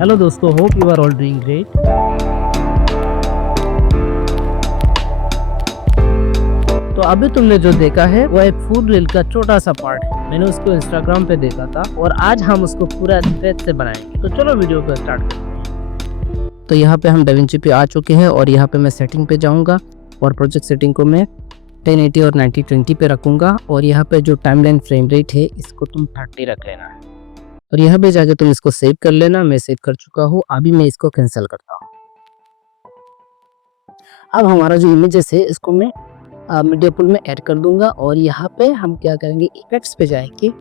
Hello दोस्तों, hope you are all doing great. तो अभी तुमने जो देखा है वो एक फूड रील का छोटा सा पार्ट है। मैंने उसको इंस्टाग्राम पे देखा था और आज हम उसको पूरा स्क्रेच से बनाएंगे। तो चलो वीडियो को स्टार्ट करते हैं। तो यहाँ पे हम डाविंची पे आ चुके हैं और यहाँ पे मैं सेटिंग पे जाऊँगा और प्रोजेक्ट सेटिंग को मैं 1080 और 9020 पे रखूँगा और यहाँ पे जो टाइमलाइन फ्रेम रेट है इसको तुम 30 रख लेना है और यहाँ पे जाके तुम इसको सेव कर लेना। मैं सेव कर चुका हूँ, अभी मैं इसको कैंसिल करता हूँ। अब हमारा जो इमेजेस है इसको मैं मीडिया पूल में ऐड कर दूंगा और यहाँ पे हम क्या करेंगे, इफेक्ट्स पे जाएंगे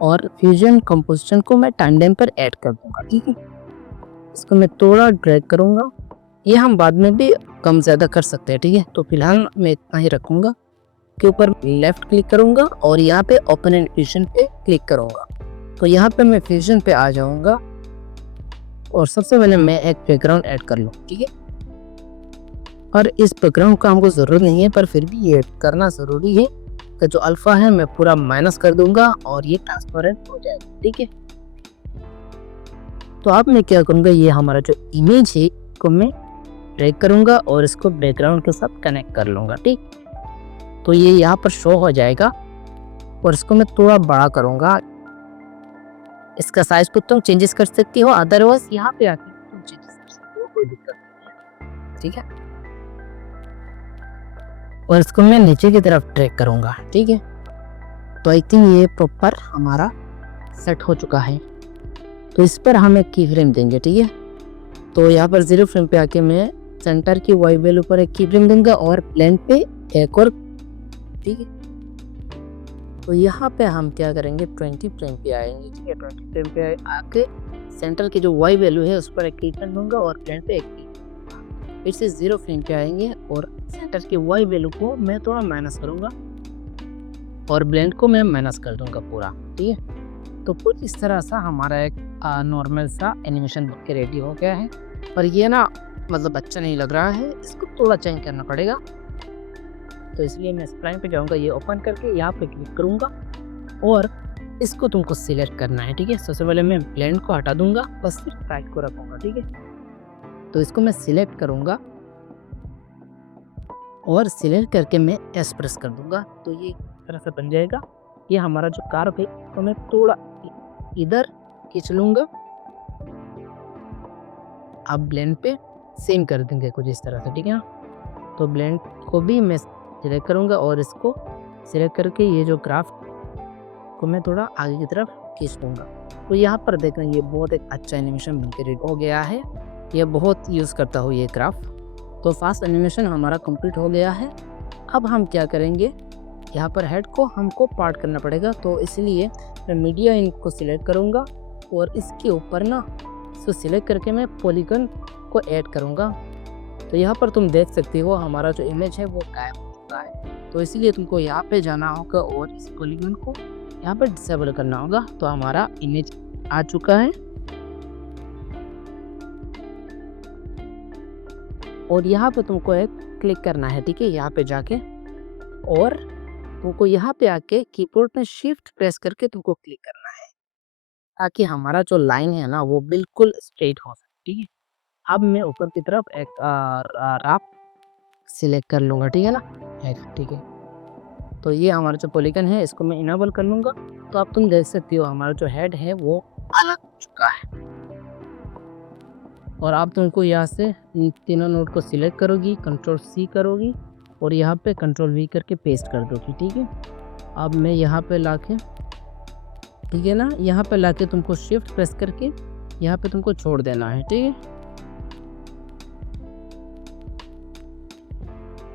और फ्यूजन कंपोजिशन को मैं टाइमलाइन पर ऐड कर दूंगा। ठीक है, इसको मैं थोड़ा ड्रैग करूंगा, ये हम बाद में भी कम ज़्यादा कर सकते हैं। ठीक है, तो फिलहाल मैं इतना ही रखूंगा। के ऊपर लेफ्ट क्लिक करूंगा और यहाँ पे ओपन एंड फ्यूजन पे क्लिक करूंगा। तो यहाँ पे मैं फ्यूजन पे आ जाऊंगा और सबसे पहले मैं एक बैकग्राउंड ऐड कर लूँ। ठीक है, और इस बैकग्राउंड का हमको ज़रूरत नहीं है, पर फिर भी ये करना ज़रूरी है कि जो अल्फ़ा है मैं पूरा माइनस कर दूंगा और ये ट्रांसपेरेंट हो जाएगा। ठीक है, तो अब मैं क्या करूँगा, ये हमारा जो इमेज है इसको मैं ड्रैग करूँगा और इसको बैकग्राउंड के साथ कनेक्ट कर लूँगा। ठीक, तो ये यहाँ पर शो हो जाएगा और इसको मैं थोड़ा बड़ा करूँगा। इसका साइज को तुम चेंजेस कर सकती हो, अदरवाइज यहाँ पे आके तुम चेंजेस कर सकते हो, कोई दिक्कत नहीं है। ठीक है, और इसको मैं नीचे की तरफ ट्रैक करूँगा। ठीक है, तो आई थिंक ये प्रॉपर हमारा सेट हो चुका है। तो इस पर हम एक की फ्रेम देंगे। ठीक है, तो यहाँ पर 0 फ्रेम पे आके मैं सेंटर की वाई वैल्यू पर एक की फ्रेम दूंगा और प्लेन पे एक और। ठीक है, तो यहाँ पे हम क्या करेंगे, 20 फ्रेम पे आएंगे। ठीक है, 20 फ्रेम पे आके सेंटर की जो वाई वैल्यू है उस पर एक की फ्रेम दूंगा और प्लेन पे एक की। फिर से 0 फ्रेम पे आएंगे और सेंटर की वाई वैल्यू को मैं थोड़ा माइनस करूँगा और ब्लेंड को मैं माइनस कर दूंगा पूरा। ठीक है, तो कुछ इस तरह सा हमारा एक नॉर्मल सा एनिमेशन बन के रेडी हो गया है। पर ये ना मतलब अच्छा नहीं लग रहा है, इसको थोड़ा चेंज करना पड़ेगा। तो इसलिए मैं स्प्लाइन पे जाऊंगा, ये ओपन करके यहाँ पे क्लिक करूँगा और इसको तुमको सिलेक्ट करना है। ठीक है, सबसे पहले मैं ब्लेंड को हटा दूंगा, बस सिर्फ राइट को रखूँगा। ठीक है, तो इसको मैं सिलेक्ट करूँगा और सिलेक्ट करके मैं एस प्रेस कर दूंगा, तो ये इस तरह से बन जाएगा। ये हमारा जो कर्व है तो मैं थोड़ा इधर खींच लूँगा। आप ब्लेंड पे सेम कर देंगे कुछ इस तरह से। ठीक है ना, तो ब्लेंड को भी मैं सिलेक्ट करूँगा और इसको सिलेक्ट करके ये जो ग्राफ को मैं थोड़ा आगे की तरफ खींच लूँगा। तो यहाँ पर देख रहे हैं ये बहुत एक अच्छा एनिमेशन बनकर रेडी हो गया है। ये बहुत यूज़ करता हूँ ये ग्राफ। तो फास्ट एनिमेशन हमारा कंप्लीट हो गया है। अब हम क्या करेंगे, यहाँ पर हेड को हमको पार्ट करना पड़ेगा, तो इसलिए मैं मीडिया इनको सिलेक्ट करूँगा और इसके ऊपर ना इसको सिलेक्ट करके मैं पॉलीगन को ऐड करूँगा। तो यहाँ पर तुम देख सकते हो हमारा जो इमेज है वो गायब हो चुका है। तो इसलिए तुमको यहाँ पे जाना होगा और इस पॉलीगन को यहाँ पर डिसेबल करना होगा। तो हमारा इमेज आ चुका है और यहाँ पे तुमको एक क्लिक करना है। ठीक है, यहाँ पे जाके और तुमको यहाँ पे आके कीबोर्ड में शिफ्ट प्रेस करके तुमको क्लिक करना है ताकि हमारा जो लाइन है ना वो बिल्कुल स्ट्रेट हो सके। ठीक है, अब मैं ऊपर की तरफ एक राफ सिलेक्ट कर लूँगा। ठीक है ना, ठीक है, तो ये हमारा जो पॉलीगन है इसको मैं इनेबल कर लूँगा। तो अब तुम देख सकते हो हमारा जो हेड है वो अलग हो चुका है। और आप तुमको यहाँ से इन तीनों नोड को सिलेक्ट करोगी, कंट्रोल C करोगी और यहाँ पे कंट्रोल V करके पेस्ट कर दोगी। ठीक है, अब मैं यहाँ पे लाके, ठीक है ना, यहाँ पे लाके तुमको शिफ्ट प्रेस करके यहाँ पे तुमको छोड़ देना है। ठीक है,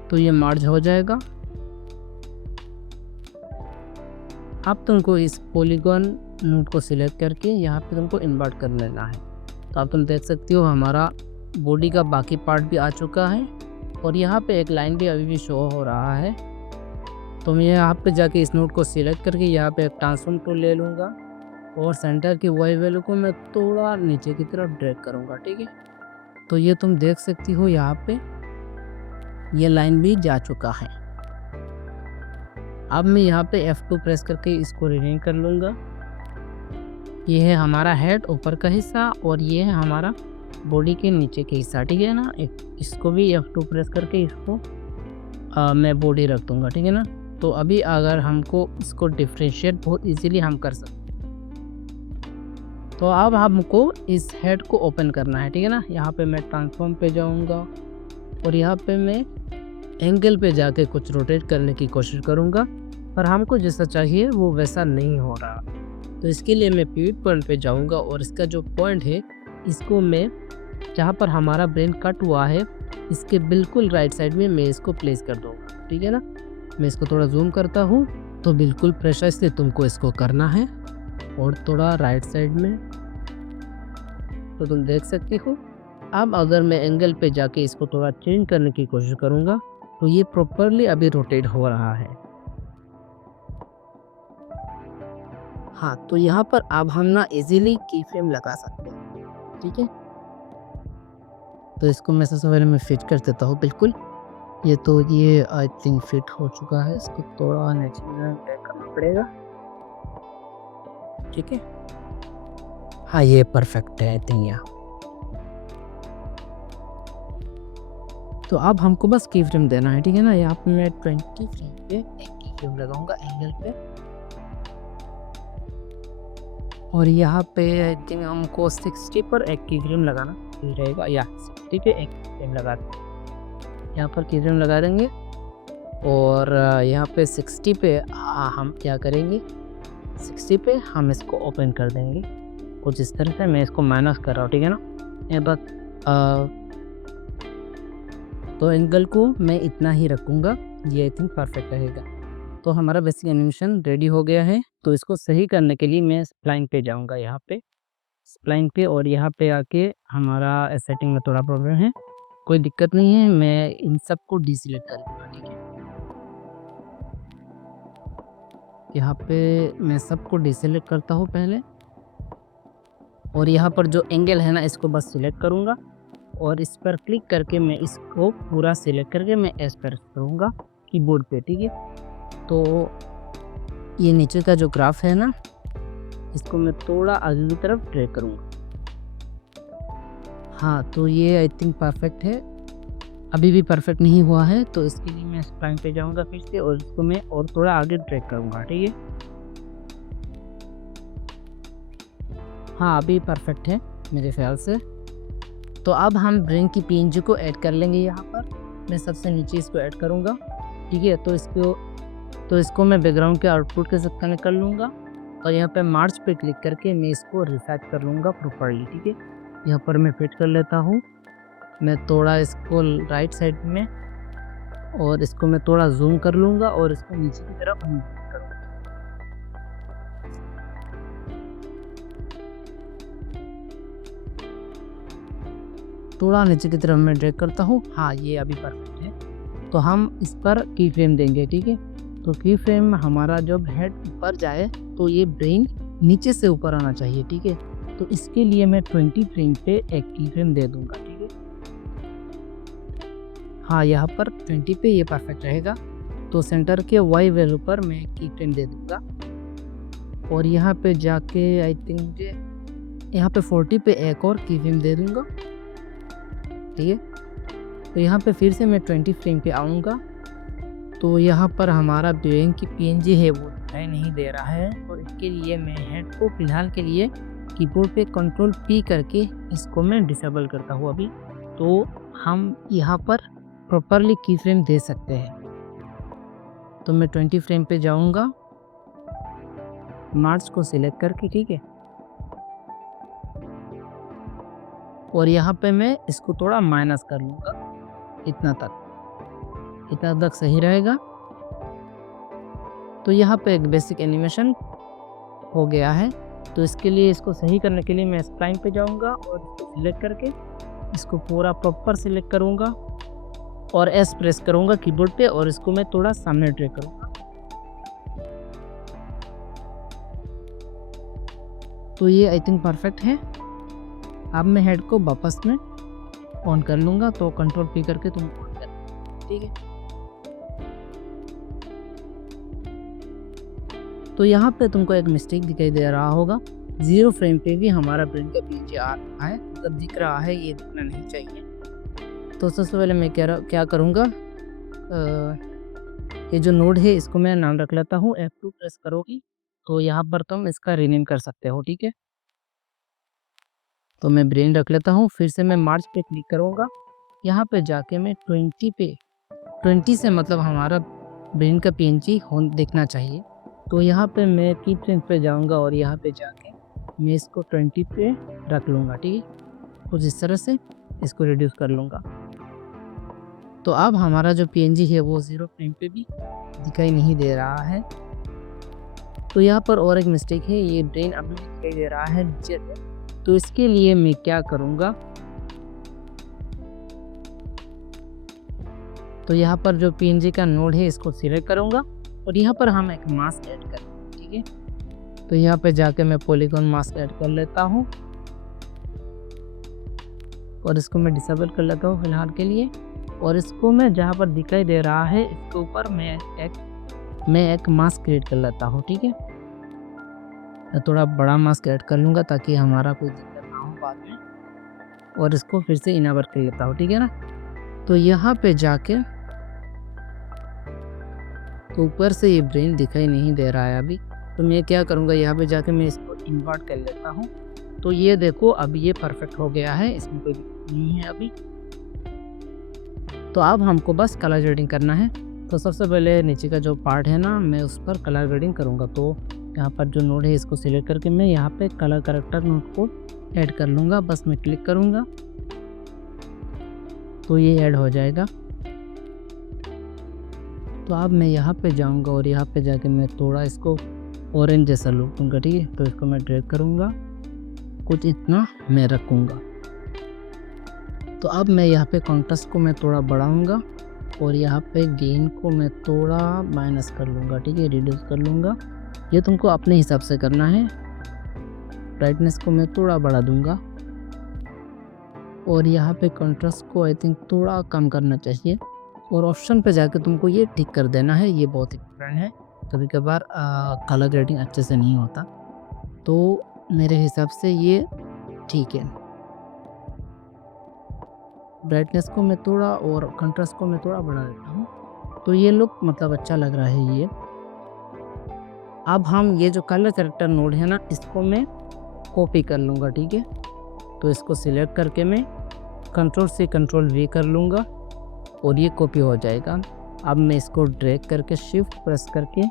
तो ये मर्ज हो जाएगा। अब तुमको इस पॉलीगन नोड को सिलेक्ट करके यहाँ पे तुमको इन्वर्ट कर लेना है। तो अब तुम देख सकते हो हमारा बॉडी का बाकी पार्ट भी आ चुका है और यहाँ पे एक लाइन भी अभी भी शो हो रहा है। तो मैं यहाँ पे जाके इस नोड को सिलेक्ट करके यहाँ पे एक ट्रांसफॉर्म टूल ले लूँगा और सेंटर की वाई वैल्यू को मैं थोड़ा नीचे की तरफ ड्रैग करूँगा। ठीक है, तो ये तुम देख सकती हो यहाँ पे ये लाइन भी जा चुका है। अब मैं यहाँ पे F2 प्रेस करके इसको रीनेम कर लूँगा ये है हमारा हेड ऊपर का हिस्सा और ये है हमारा बॉडी के नीचे के हिस्सा, ठीक है ना। इसको भी F2 प्रेस करके इसको मैं बॉडी रख दूँगा, ठीक है ना। तो अभी अगर हमको इसको डिफ्रेंशिएट बहुत इजीली हम कर सकते हैं। तो अब हमको इस हेड को ओपन करना है, ठीक है ना। यहाँ पे मैं ट्रांसफॉर्म पे जाऊँगा और यहाँ पे मैं एंगल पे जाके कुछ रोटेट करने की कोशिश करूँगा, पर हमको जैसा चाहिए वो वैसा नहीं हो रहा। तो इसके लिए मैं पिवट पॉइंट पे जाऊँगा और इसका जो पॉइंट है इसको मैं जहाँ पर हमारा ब्रेन कट हुआ है इसके बिल्कुल राइट साइड में मैं इसको प्लेस कर दूँगा, ठीक है ना। मैं इसको थोड़ा जूम करता हूँ तो बिल्कुल प्रेशर से तुमको इसको करना है और थोड़ा राइट साइड में, तो तुम देख सकते हो। अब अगर मैं एंगल पे जाके इसको थोड़ा चेंज करने की कोशिश करूँगा तो ये प्रॉपरली अभी रोटेट हो रहा है। हाँ, तो यहाँ पर अब हम ना इजीली की फ्रेम लगा सकते हैं, ठीक है। तो इसको मैं सबसे पहले मैं फिट कर देता हूँ बिल्कुल। ये आई थिंक फिट हो चुका है, इसको थोड़ा नीचे करना पड़ेगा, ठीक है। हाँ, ये परफेक्ट है आई थिंक यहाँ। तो अब हमको बस की फ्रेम देना है, ठीक है ना। यहाँ पे मैं 20 फ्रेम पे एक की फ्रेम लगाऊंगा एंगल पे और यहाँ पे आई थिंक हमको 60 पर एक की फ्रेम लगाना रहेगा, या 60 पे एक की फ्रेम लगा देंगे। यहाँ पर की फ्रेम लगा देंगे और यहाँ पे 60 पे हम क्या करेंगे, 60 पे हम इसको ओपन कर देंगे कुछ इस तरह से। मैं इसको माइनस कर रहा हूँ, ठीक है ना। ये बस तो एंगल को मैं इतना ही रखूँगा, ये आई थिंक परफेक्ट रहेगा। तो हमारा बेसिक एनिमेशन रेडी हो गया है। तो इसको सही करने के लिए मैं स्प्लाइन पे जाऊँगा, यहाँ पे स्प्लाइन पे, और यहाँ पे आके हमारा सेटिंग में थोड़ा प्रॉब्लम है, कोई दिक्कत नहीं है। मैं इन सब को डिसेलेक्ट कर दूँगा, ठीक है। यहाँ पे मैं सबको डिसेलेक्ट करता हूँ पहले और यहाँ पर जो एंगल है ना इसको बस सिलेक्ट करूँगा और इस पर क्लिक करके मैं इसको पूरा सिलेक्ट करके मैं एस प्रेस करूँगा कीबोर्ड पे, ठीक है। तो ये नीचे का जो ग्राफ है ना इसको मैं थोड़ा आगे की तरफ ड्रैग करूँगा। हाँ, तो ये आई थिंक परफेक्ट है। अभी भी परफेक्ट नहीं हुआ है, तो इसके लिए मैं स्प्लाइन पे जाऊँगा फिर से और इसको मैं और थोड़ा आगे ड्रैग करूँगा, ठीक है। हाँ, अभी परफेक्ट है मेरे ख्याल से। तो अब हम ब्रेन की पीएनजी को ऐड कर लेंगे। यहाँ पर मैं सबसे नीचे इसको ऐड करूँगा, ठीक है। तो इसको मैं बैकग्राउंड के आउटपुट के साथ कनेक्ट कर लूँगा और यहाँ पे मार्च पे क्लिक करके मैं इसको रिसाइज कर लूँगा प्रॉपर्ली, ठीक है। यहाँ पर मैं फिट कर लेता हूँ, मैं थोड़ा इसको राइट साइड में और इसको मैं थोड़ा जूम कर लूँगा और इसको नीचे की तरफ मूव करूँगा। थोड़ा नीचे की तरफ मैं ड्रैग करता हूँ। हाँ, ये अभी परफेक्ट है। तो हम इस पर की फ्रेम देंगे, ठीक है। तो की फ्रेम हमारा जब हेड ऊपर जाए तो ये ब्रेन नीचे से ऊपर आना चाहिए, ठीक है। तो इसके लिए मैं 20 फ्रेम पे एक की फ्रेम दे दूंगा, ठीक है। हाँ, यहाँ पर 20 पे ये परफेक्ट रहेगा। तो सेंटर के वाई वैल्यू पर मैं एक की फ्रेम दे दूंगा और यहाँ पे जाके आई थिंक यहाँ पे 40 पे एक और की फ्रेम दे दूंगा, ठीक है। तो यहाँ पे फिर से मैं 20 फ्रेम पे आऊँगा। तो यहाँ पर हमारा ब्रेन की पीएनजी है वो दिखाई नहीं दे रहा है, तो इसके लिए मैं हेड को फिलहाल के लिए कीबोर्ड पे कंट्रोल पी करके इसको मैं डिसेबल करता हूँ अभी। तो हम यहाँ पर प्रॉपरली की फ्रेम दे सकते हैं। तो मैं 20 फ्रेम पे जाऊँगा, मार्च को सिलेक्ट करके, ठीक है। और यहाँ पे मैं इसको थोड़ा माइनस कर लूँगा, इतना तक सही रहेगा। तो यहाँ पे एक बेसिक एनिमेशन हो गया है। तो इसके लिए इसको सही करने के लिए मैं स्प्लाइन पे जाऊँगा और इसको सिलेक्ट करके इसको पूरा प्रॉपर सिलेक्ट करूँगा और एस प्रेस करूँगा कीबोर्ड पे और इसको मैं थोड़ा सामने ड्रैग करूँगा। तो ये आई थिंक परफेक्ट है। अब मैं हेड को वापस में ऑन कर लूँगा, तो कंट्रोल पी करके तुम ऑन कर, ठीक है। तो यहाँ पे तुमको एक मिस्टेक दिखाई दे रहा होगा, 0 फ्रेम पे भी हमारा ब्रेन का पीएनजी आ रहा है, मतलब दिख रहा है, ये दिखना नहीं चाहिए। तो सबसे पहले मैं क्या करूँगा, ये जो नोड है इसको मैं नाम रख लेता हूँ। F2 प्रेस करोगी तो यहाँ पर तुम इसका रीनेम कर सकते हो, ठीक है। तो मैं ब्रेन रख लेता हूँ, फिर से मैं मार्च पे क्लिक करूँगा। यहाँ पे जाके मैं 20 से मतलब हमारा ब्रेन का पीएनजी दिखना चाहिए। तो यहाँ पे मैं की फ्रेम पे जाऊँगा और यहाँ पे जाके मैं इसको 20 पे रख लूँगा, ठीक है। कुछ इस तरह से इसको रिड्यूस कर लूँगा। तो अब हमारा जो पीएनजी है वो 0 फ्रेम पे भी दिखाई नहीं दे रहा है। तो यहाँ पर और एक मिस्टेक है, ये ब्रेन अभी दिखाई दे रहा है नीचे। तो इसके लिए मैं क्या करूँगा, तो यहाँ पर जो पीएनजी का नोड है इसको सिलेक्ट करूँगा और यहाँ पर हम एक मास्क ऐड करेंगे, ठीक है। तो यहाँ पे जाके मैं पॉलीगॉन मास्क ऐड कर लेता हूँ और इसको मैं डिसेबल कर लेता हूँ फिलहाल के लिए। और इसको मैं जहाँ पर दिखाई दे रहा है इसके ऊपर मैं एक मास्क क्रिएट कर लेता हूँ, ठीक है। मैं थोड़ा बड़ा मास्क ऐड कर लूँगा ताकि हमारा कोई दिक्कत ना हो बाद में। और इसको फिर से इनेबल कर लेता हूँ, ठीक है ना। तो यहाँ पे जाके तो ऊपर से ये ब्रेन दिखाई नहीं दे रहा है अभी। तो मैं क्या करूँगा, यहाँ पे जाके मैं इसको इन्वर्ट कर लेता हूँ। तो ये देखो अभी ये परफेक्ट हो गया है, इसमें कोई दिक्कत नहीं है अभी। तो अब हमको बस कलर ग्रेडिंग करना है। तो सबसे पहले नीचे का जो पार्ट है ना, मैं उस पर कलर ग्रेडिंग करूँगा। तो यहाँ पर जो नोड है इसको सिलेक्ट करके मैं यहाँ पे कलर करेक्टर नोड को ऐड कर लूँगा। बस मैं क्लिक करूँगा तो ये ऐड हो जाएगा। तो अब मैं यहाँ पे जाऊँगा और यहाँ पे जाके मैं थोड़ा इसको ऑरेंज जैसा लुक दूँगा, ठीक है। तो इसको मैं ड्रैग करूँगा, कुछ इतना मैं रखूँगा। तो अब मैं यहाँ पे कॉन्ट्रास्ट को मैं थोड़ा बढ़ाऊँगा और यहाँ पे गेन को मैं थोड़ा माइनस कर लूँगा, ठीक है, रिड्यूस कर लूँगा। ये तुमको अपने हिसाब से करना है। ब्राइटनेस को मैं थोड़ा बढ़ा दूँगा और यहाँ पे कॉन्ट्रास्ट को आई थिंक थोड़ा कम करना चाहिए। और ऑप्शन पे जाके तुमको ये ठीक कर देना है, ये बहुत इंपॉर्टेंट है। कभी कभार कलर ग्रेडिंग अच्छे से नहीं होता, तो मेरे हिसाब से ये ठीक है। ब्राइटनेस को मैं थोड़ा और कंट्रास्ट को मैं थोड़ा बढ़ा देता हूँ, तो ये लुक मतलब अच्छा लग रहा है ये। अब हम ये जो कलर करेक्टर नोड है ना, इसको मैं कॉपी कर लूँगा, ठीक है। तो इसको सिलेक्ट करके मैं कंट्रोल से कंट्रोल वी कर लूँगा और ये कॉपी हो जाएगा। अब मैं इसको ड्रैग करके शिफ्ट प्रेस करके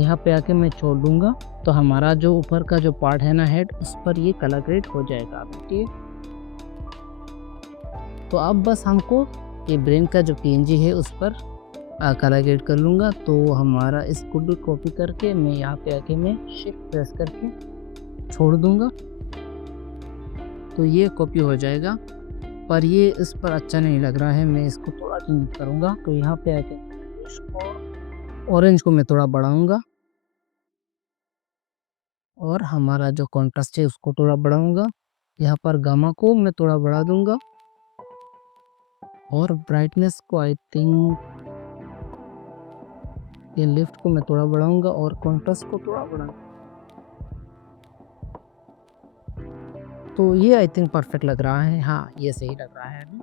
यहाँ पे आके मैं छोड़ दूँगा। तो हमारा जो ऊपर का जो पार्ट है ना हेड, उस पर ये कलर ग्रेड हो जाएगा, ठीक है। तो अब बस हमको ये ब्रेन का जो पीएनजी है उस पर कलर ग्रेड कर लूँगा। तो हमारा इसको भी कॉपी करके मैं यहाँ पे आके मैं शिफ्ट प्रेस करके छोड़ दूँगा, तो ये कॉपी हो जाएगा। पर ये इस पर अच्छा नहीं लग रहा है, मैं इसको थोड़ा चेंज करूँगा। तो यहाँ पे आके इसको ऑरेंज को मैं थोड़ा बढ़ाऊँगा और हमारा जो कॉन्ट्रास्ट है उसको थोड़ा बढ़ाऊँगा। यहाँ पर गामा को मैं थोड़ा बढ़ा दूँगा और ब्राइटनेस को आई थिंक ये लेफ्ट को मैं थोड़ा बढ़ाऊँगा और कॉन्ट्रास्ट को थोड़ा बढ़ाऊँगा। तो ये आई थिंक परफेक्ट लग रहा है, हाँ ये सही लग रहा है अभी।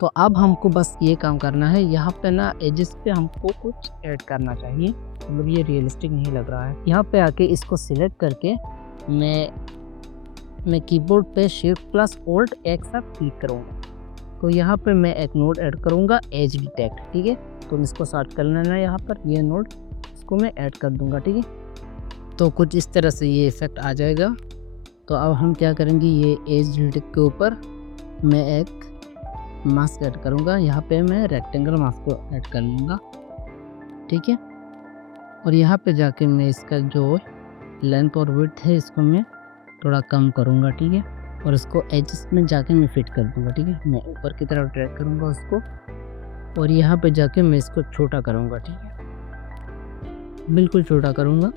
तो अब हमको बस ये काम करना है, यहाँ पे ना एजेस पे हमको कुछ ऐड करना चाहिए, मतलब ये रियलिस्टिक नहीं लग रहा है। यहाँ पे आके इसको सिलेक्ट करके मैं कीबोर्ड पे शिफ्ट प्लस ऑल्ट एक साथ क्लिक करूँगा। तो यहाँ पे मैं एक नोड ऐड करूँगा एज डिटेक्ट, ठीक है। तो इसको सर्च कर लेना, यहाँ पर ये नोड इसको मैं ऐड कर दूँगा, ठीक है। तो कुछ इस तरह से ये इफेक्ट आ जाएगा। तो अब हम क्या करेंगे, ये एज डिटेक्ट के ऊपर मैं एक मास्क ऐड करूँगा। यहाँ पे मैं रेक्टेंगल मास्क को ऐड कर लूँगा, ठीक है। और यहाँ पे जाके मैं इसका जो लेंथ और विड्थ है इसको मैं थोड़ा कम करूँगा, ठीक है। और इसको एजेस में जाके मैं फिट कर दूँगा, ठीक है। मैं ऊपर की तरफ ड्रैग करूँगा उसको और यहाँ पे जाके मैं इसको छोटा करूँगा, ठीक है, बिल्कुल छोटा करूँगा।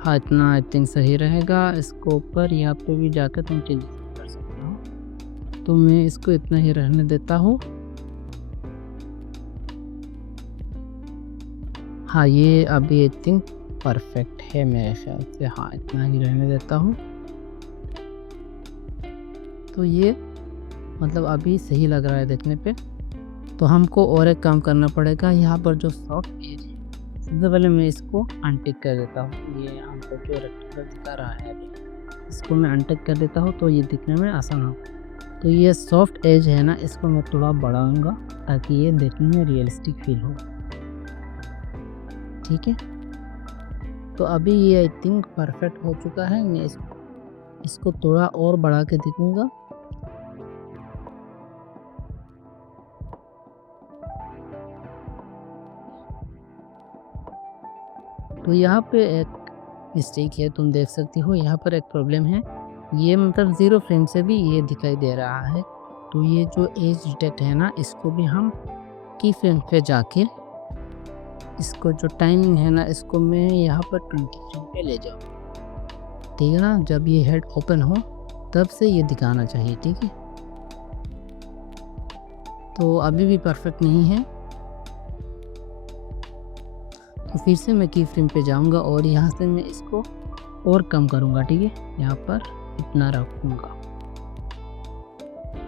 हाँ इतना आई थिंक सही रहेगा। इसको ऊपर यहाँ पे भी जाकर तुम चेंज कर सकते हो, तो मैं इसको इतना ही रहने देता हूँ। हाँ, ये अभी आई थिंक परफेक्ट है मेरे ख्याल से। हाँ, इतना ही रहने देता हूँ। तो ये मतलब अभी सही लग रहा है देखने पे। तो हमको और एक काम करना पड़ेगा, यहाँ पर जो सॉफ्ट एज है, सबसे पहले मैं इसको अनटिक कर देता हूँ। ये हमको जो रेक्टेंगल दिखा रहा है अभी, इसको मैं अनटिक कर देता हूँ तो ये दिखने में आसान हो। तो ये सॉफ्ट एज है ना, इसको मैं थोड़ा बढ़ाऊँगा ताकि ये देखने में रियलिस्टिक फील हो। ठीक है, तो अभी ये आई थिंक परफेक्ट हो चुका है। मैं इसको थोड़ा और बढ़ा के दिखूँगा। तो यहाँ पे एक मिस्टेक है, तुम देख सकती हो यहाँ पर एक प्रॉब्लम है। ये मतलब 0 फ्रेम से भी ये दिखाई दे रहा है। तो ये जो एज डिटेक्ट है ना, इसको भी हम की फ्रेम पे जाके इसको जो टाइमिंग है ना, इसको मैं यहाँ पर 20 फ्रेम पे ले जाऊँ। ठीक है ना, जब ये हेड ओपन हो तब से ये दिखाना चाहिए। ठीक है, तो अभी भी परफेक्ट नहीं है। तो फिर से मैं की फ्रेम पे जाऊंगा और यहाँ से मैं इसको और कम करूंगा। ठीक है, यहाँ पर इतना रखूंगा।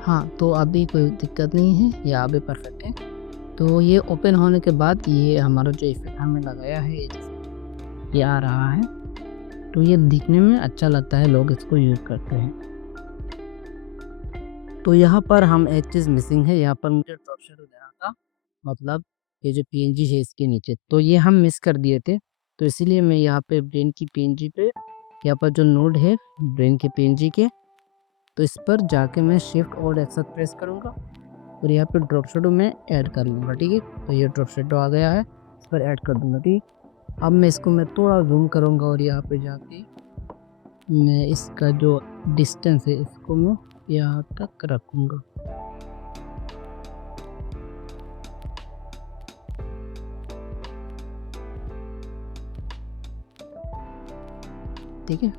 हाँ, तो अभी कोई दिक्कत नहीं है, यह अभी परफेक्ट है। तो ये ओपन होने के बाद ये हमारा जो इफेक्ट हमने लगाया है ये आ रहा है। तो ये दिखने में अच्छा लगता है, लोग इसको यूज़ करते हैं। तो यहाँ पर हम एक चीज़ मिसिंग है, यहाँ पर मुझे ड्रॉप शेडो देना था, मतलब ये जो पीएनजी है इसके नीचे, तो ये हम मिस कर दिए थे। तो इसीलिए मैं यहाँ पे ब्रेन की पीएनजी पे, यहाँ पर जो नोड है ब्रेन के पीएनजी के, तो इस पर जाके मैं शिफ्ट और एक साथ प्रेस करूँगा और यहाँ पे ड्रॉप शेडो में ऐड कर लूँगा। ठीक है, तो ये ड्रॉप शेडो आ गया है, इस पर ऐड कर दूँगा। ठीक, अब मैं इसको मैं थोड़ा जूम करूँगा और यहाँ पे जाके मैं इसका जो डिस्टेंस है इसको मैं यहाँ तक रखूँगा। ठीक है,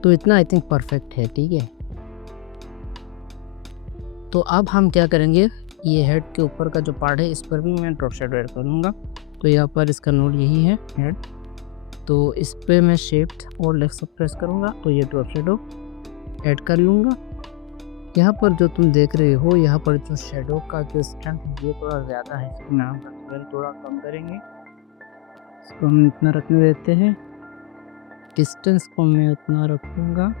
तो इतना आई थिंक परफेक्ट है। ठीक है, तो अब हम क्या करेंगे, ये हेड के ऊपर का जो पार्ट है इस पर भी मैं ड्रॉप शेडो ऐड करूँगा। तो यहाँ पर इसका नोड यही है हेड, तो इस पर मैं शिफ्ट और लेफ्ट से प्रेस करूँगा तो ये ड्रॉप शेडो ऐड कर लूँगा। यहाँ पर जो तुम देख रहे हो, यहाँ पर जो शेडो का जो स्ट्रेंथ ये थोड़ा ज़्यादा है, इसको मैं हम थोड़ा कम करेंगे। इसको हम इतना रखने देते हैं, डिस्टेंस को मैं उतना रखूँगा,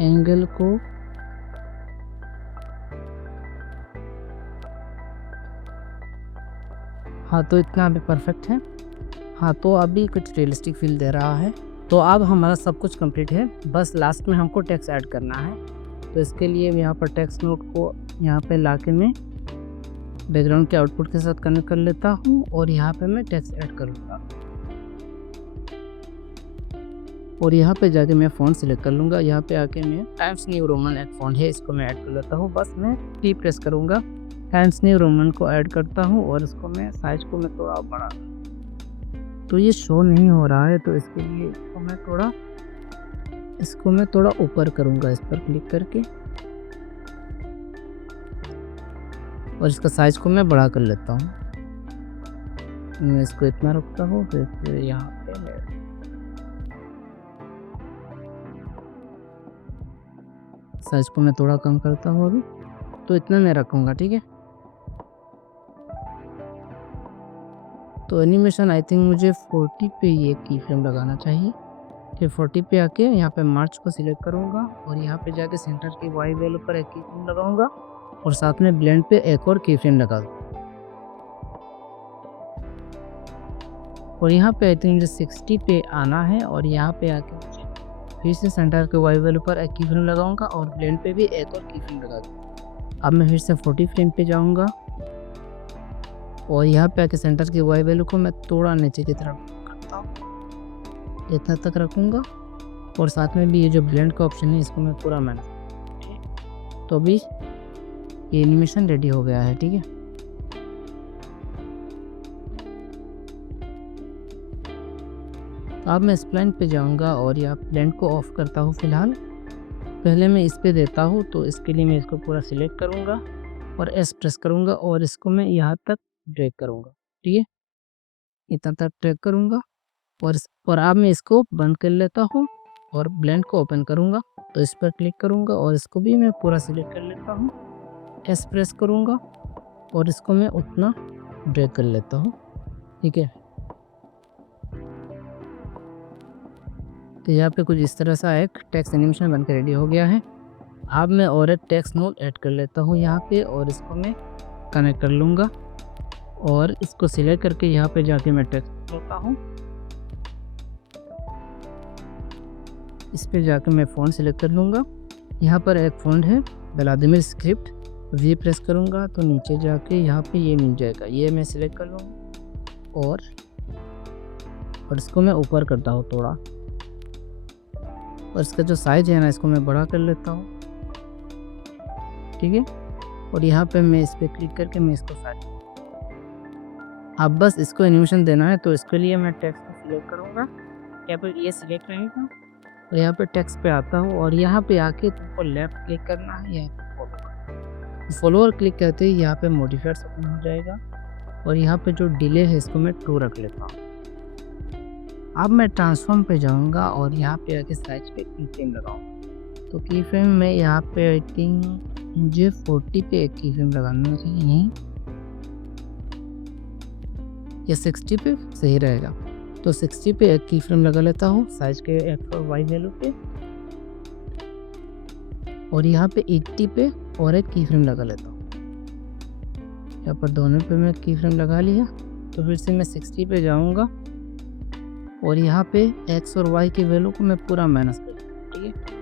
एंगल को हाँ, तो इतना अभी परफेक्ट है। हाँ, तो अभी कुछ रियलिस्टिक फील दे रहा है। तो अब हमारा सब कुछ कंप्लीट है, बस लास्ट में हमको टेक्स्ट ऐड करना है। तो इसके लिए यहाँ पर टेक्स्ट नोट को यहाँ पे लाके मैं बैकग्राउंड के आउटपुट के साथ कनेक्ट कर लेता हूँ और यहाँ पे मैं टेक्स्ट ऐड करूँगा और यहाँ पे जाके मैं फ़ॉन्ट सेलेक्ट कर लूँगा। यहाँ पे आके मैं टाइम्स न्यू रोमन एक फ़ॉन्ट है, इसको मैं ऐड कर लेता हूँ। बस मैं की प्रेस करूँगा, टाइम्स न्यू रोमन को ऐड करता हूँ और इसको मैं साइज को मैं थोड़ा बढ़ा। तो ये शो नहीं हो रहा है, तो इसके लिए इसको मैं थोड़ा ऊपर करूँगा, इस पर क्लिक करके, और इसका साइज को मैं बड़ा कर लेता हूँ। मैं इसको इतना रखता हूँ, फिर यहाँ पे साइज को मैं थोड़ा कम करता हूँ अभी, तो इतना मैं रखूँगा। ठीक है, तो एनिमेशन आई थिंक मुझे 40 पे ये की फ्रेम लगाना चाहिए। फिर 40 पे आके यहाँ पे मार्च को सिलेक्ट करूँगा और यहाँ पे जाके सेंटर की वाई वैल्यू पर एक की फ्रेम लगाऊंगा और साथ में ब्लेंड पे एक और की फ्रेम लगा दूँ। और यहाँ पे आई थिंक मुझे 60 पे आना है और यहाँ पे आके मुझे फिर से सेंटर के वाई वैल्यू पर एक की फ्रेम लगाऊंगा और ब्लेंड पे भी एक और की फ्रेम लगा दूँ। अब मैं फिर से 40 फ्रेम पे जाऊँगा और यहाँ पे आके सेंटर की वाई वैल्यू को मैं थोड़ा नीचे की तरफ करता हूँ, इतना तक रखूँगा और साथ में भी ये जो ब्लेंड का ऑप्शन है इसको मैं पूरा मैनेज। तो अभी ये एनिमेशन रेडी हो गया है। ठीक है, अब मैं स्प्लाइन पे जाऊँगा और यहाँ ब्लेंड को ऑफ करता हूँ फिलहाल। पहले मैं इस पे देता हूँ, तो इसके लिए मैं इसको पूरा सिलेक्ट करूँगा और एस प्रेस करूँगा और इसको मैं यहाँ तक ड्रैग करूँगा। ठीक है, इतना तक ट्रैक करूँगा और अब मैं इसको बंद कर लेता हूँ और ब्लेंड को ओपन करूँगा। तो इस पर क्लिक करूँगा और इसको भी मैं पूरा सिलेक्ट कर लेता हूँ, एस प्रेस करूँगा और इसको मैं उतना ड्रैग कर लेता हूँ, ठीक है। तो यहाँ पे कुछ इस तरह सा एक टेक्स्ट एनिमेशन बनकर रेडी हो गया है। अब मैं और एक टेक्स्ट नोड ऐड कर लेता हूँ यहाँ पे और इसको मैं कनेक्ट कर लूँगा और इसको सिलेक्ट करके यहाँ पे जाके मैं टेक्स्ट करता हूँ। इस पे जाकर मैं फ़ॉन्ट सिलेक्ट कर लूँगा। यहाँ पर एक फ़ॉन्ट है व्लादिमीर स्क्रिप्ट, वी प्रेस करूँगा तो नीचे जाके यहाँ पे ये मिल जाएगा, ये मैं सिलेक्ट कर लूँगा और इसको मैं ऊपर करता हूँ थोड़ा और इसका जो साइज है ना इसको मैं बड़ा कर लेता हूँ, ठीक है। और यहाँ पे मैं इस पर क्लिक करके मैं इसको साइज, अब बस इसको एनिमेशन देना है तो इसके लिए मैं टेक्स्ट को सिलेक्ट करूँगा, यहाँ पर ये सिलेक्ट रहेगा और यहाँ पे टेक्स्ट पे आता हूँ और यहाँ पे आके तुमको लेफ्ट क्लिक करना है, यहाँ फॉलोअर क्लिक करते ही यहाँ पे मॉडिफायर ओपन हो जाएगा और यहाँ पे जो डिले है इसको मैं 2 रख लेता हूँ। अब मैं ट्रांसफॉर्म पे जाऊँगा और यहाँ पे आके साइज पे की फ्रेम लगाऊँगा। तो की फ्रेम में यहाँ पे आई थिंक मुझे 40 पे एक की फ्रेम लगाना चाहिए या 60 पे सही रहेगा। तो 60 पे एक की फ्रेम लगा लेता हूँ साइज के एक्स और वाई वैल्यू पे और यहाँ पे 80 पे और एक की फ्रेम लगा लेता हूँ। यहाँ पर दोनों पे मैं की फ्रेम लगा लिया। तो फिर से मैं 60 पे जाऊँगा और यहाँ पे एक्स और वाई की वैल्यू को मैं पूरा माइनस कर दूँगा, ठीक है।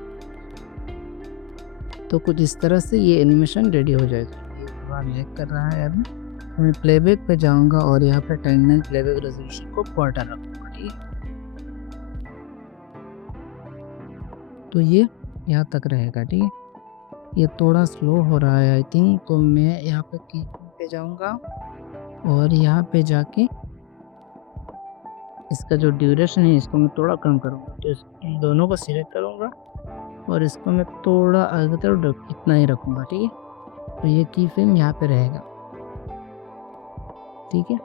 तो कुछ इस तरह से ये एनिमेशन रेडी हो जाएगा। ये पूरा लैग कर रहा है अभी। मैं प्लेबैक पे जाऊंगा और यहाँ पे टाइमलाइन प्लेबैक रेजोल्यूशन को क्वार्टर रखूँगा, ठीक है। तो ये यहाँ तक रहेगा, ठीक है। ये थोड़ा स्लो हो रहा है आई थिंक, तो मैं यहाँ पे की पे जाऊंगा और यहाँ पे जाके इसका जो ड्यूरेशन है इसको मैं थोड़ा कम करूँगा। तो इन दोनों को सिलेक्ट करूँगा और इसको मैं थोड़ा आगे तरफ इतना ही रखूँगा, ठीक है। तो ये की फ्रेम यहाँ पे रहेगा, ठीक है।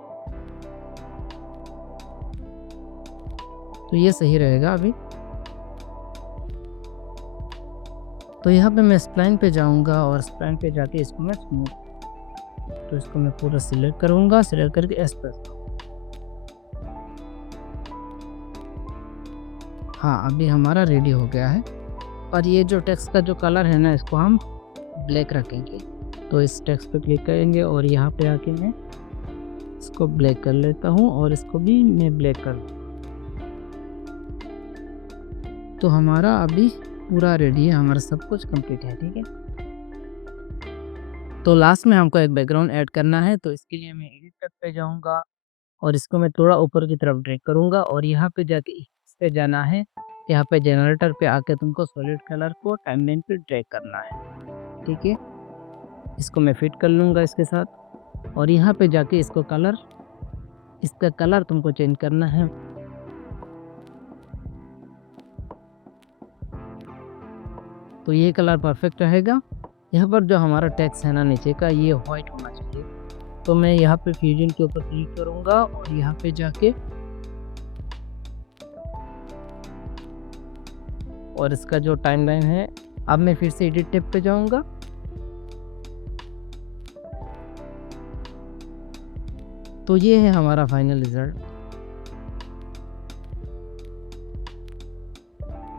तो ये सही रहेगा अभी। तो यहाँ पे मैं स्प्लाइन पे जाऊँगा और स्प्लाइन पे जाके इसको मैं स्मूथ, तो इसको मैं पूरा सिलेक्ट करूँगा, सिलेक्ट करके एस प्रेस। हाँ, अभी हमारा रेडी हो गया है। और ये जो टेक्स्ट का जो कलर है ना इसको हम ब्लैक रखेंगे। तो इस टेक्स्ट पे क्लिक करेंगे और यहाँ पे आके मैं इसको ब्लैक कर लेता हूँ और इसको भी मैं ब्लैक कर लूँ। तो हमारा अभी पूरा रेडी है, हमारा सब कुछ कंप्लीट है, ठीक है। तो लास्ट में हमको एक बैकग्राउंड ऐड करना है। तो इसके लिए मैं एडिट टैब पे जाऊँगा और इसको मैं थोड़ा ऊपर की तरफ ड्रैग करूँगा और यहाँ पे जाके इस पे जाना है। यहाँ पे जनरेटर पे आके तुमको सॉलिड कलर को टाइमलाइन पे ड्रैग करना है, ठीक है। इसको मैं फिट कर लूँगा इसके साथ और यहाँ पे जाके इसको कलर, इसका कलर तुमको चेंज करना है। तो ये कलर परफेक्ट रहेगा। यहाँ पर जो हमारा टेक्स्ट है ना नीचे का, ये वाइट होना चाहिए। तो मैं यहाँ पे फ्यूजन के ऊपर क्लिक करूँगा और यहाँ पे जाके और इसका जो टाइमलाइन है, अब मैं फिर से एडिट टैब पे जाऊँगा तो ये है हमारा फाइनल रिजल्ट।